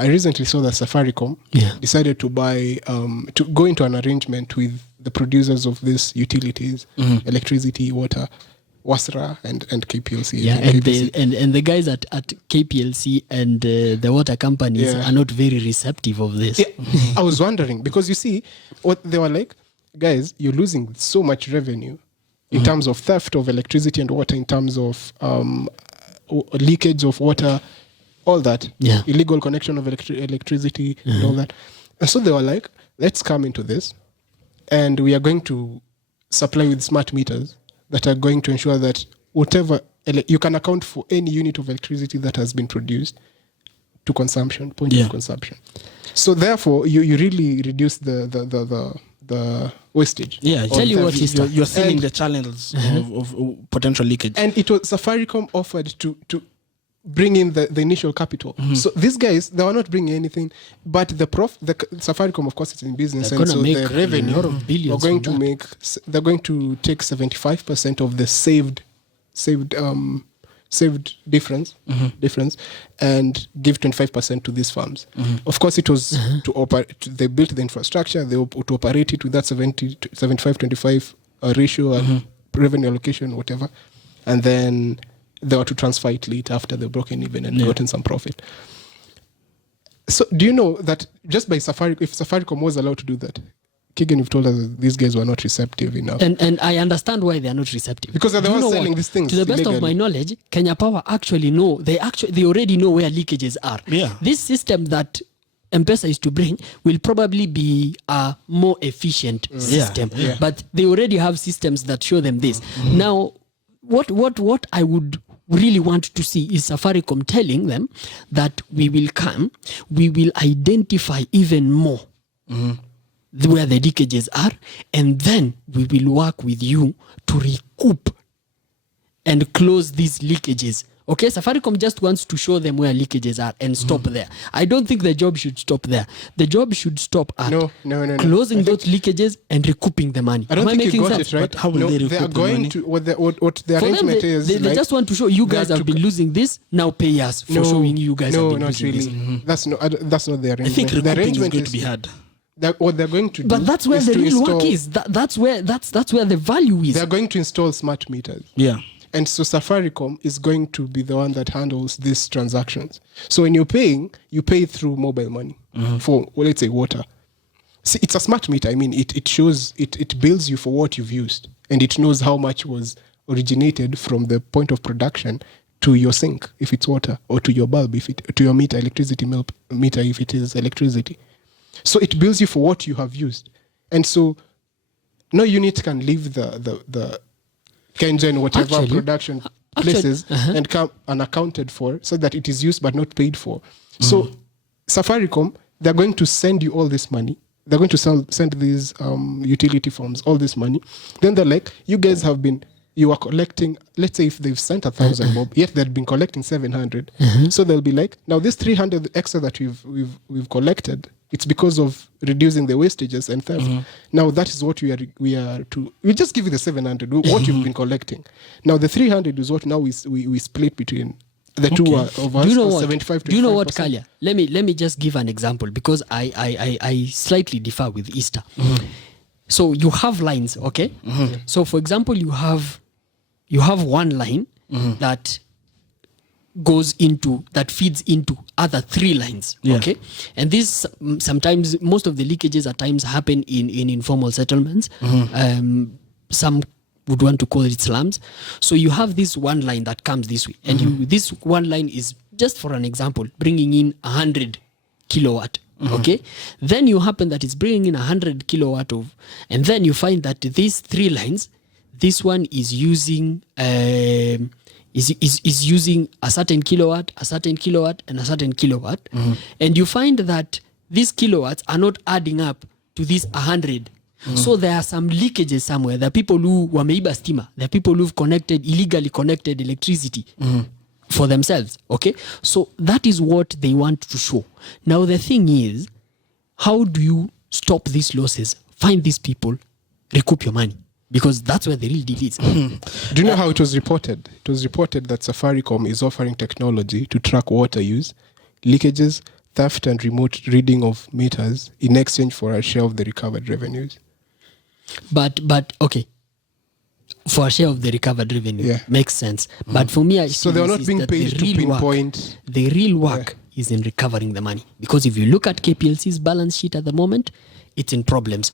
I recently saw that Safaricom decided to buy, to go into an arrangement with the producers of these utilities, electricity, water, Wasra and KPLC. Yeah, and the guys at KPLC and the water companies are not very receptive of this. Yeah. I was wondering, because you see, what they were like, guys, you're losing so much revenue in terms of theft of electricity and water, in terms of leakage of water, all that, illegal connection of electricity and all that. And so they were like, let's come into this, and we are going to supply with smart meters that are going to ensure that whatever you can account for any unit of electricity that has been produced to consumption, point of consumption. So therefore, you really reduce the wastage. Yeah, tell you what, you're seeing the channels of potential leakage. And it was Safaricom offered to bring in the initial capital. So these guys, they were not bringing anything, but the Safaricom, of course, it's in business, they're and so make the revenue, a lot of billions they're going to take 75% of the saved difference and give 25% to these farms. Of course, it was to operate. They built the infrastructure. They to operate it with that 75-25 ratio and revenue allocation, whatever, and then they were to transfer it later after they've broken even and gotten some profit. So do you know that just by Safaricom, if Safaricom was allowed to do that, Keegan, you've told us that these guys were not receptive enough. And I understand why they are not receptive. Because they're the ones selling these things. To the best of my knowledge, Kenya Power actually know, they already know where leakages are. Yeah. This system that M-Pesa is to bring will probably be a more efficient system. Yeah. But they already have systems that show them this. Now, what I would really want to see is Safaricom telling them that we will identify even more where the leakages are, and then we will work with you to recoup and close these leakages. Okay, Safaricom just wants to show them where leakages are and stop there. I don't think the job should stop there. The job should stop at closing those leakages and recouping the money. I don't think you got it right. But how will they recoup they are going the money? to what the arrangement is. They just want to show you guys have been losing this. Now pay us for showing you guys have been losing this. That's not the arrangement. I think the recouping arrangement is going to be hard. What they're going to do, but that's where the real work is. That's where the value is. They're going to install smart meters. Yeah. And so Safaricom is going to be the one that handles these transactions. So when you're paying, you pay through mobile money for, let's say, water. See, it's a smart meter. I mean, it shows, it bills you for what you've used. And it knows how much was originated from the point of production to your sink, if it's water, or to your bulb, to your meter, electricity meter, if it is electricity. So it bills you for what you have used. And so no unit can leave the Kengen, whatever production places and come unaccounted for, so that it is used but not paid for. So Safaricom, they're going to send you all this money. They're going to send these utility firms all this money. Then they're like, you are collecting, let's say if they've sent 1,000 bob, yet they've been collecting 700. So they'll be like, now this 300 extra that we've collected, it's because of reducing the wastages and theft. Now that is what we just give you the 700, what you've been collecting. Now the 300 is what now we split between the two of us. Do you know what? 75 to Do you know what, 5%. Kalia? Let me just give an example, because I slightly differ with Easter. So you have lines, okay? So for example, you have one line that feeds into other 3 lines, okay? And this sometimes, most of the leakages at times happen in informal settlements. Some would want to call it slums. So you have this one line that comes this way, and this one line is, just for an example, bringing in 100 kilowatt. Okay, then you happen that it's bringing in 100 kilowatt and then you find that these 3 lines, this one is using is using a certain kilowatt, and a certain kilowatt, and you find that these kilowatts are not adding up to this 100. So there are some leakages somewhere. There are people who wameiba stima. There are people who've illegally connected electricity for themselves. Okay, so that is what they want to show. Now the thing is, how do you stop these losses? Find these people, recoup your money, because that's where the real deal is. Do you know how it was reported? It was reported that Safaricom is offering technology to track water use, leakages, theft and remote reading of meters in exchange for a share of the recovered revenues. But okay, for a share of the recovered revenue, Yeah. makes sense. But for me, I So still they are not insist being that paid the to real work- pinpoint. the real work is in recovering the money, because if you look at KPLC's balance sheet at the moment, it's in problems.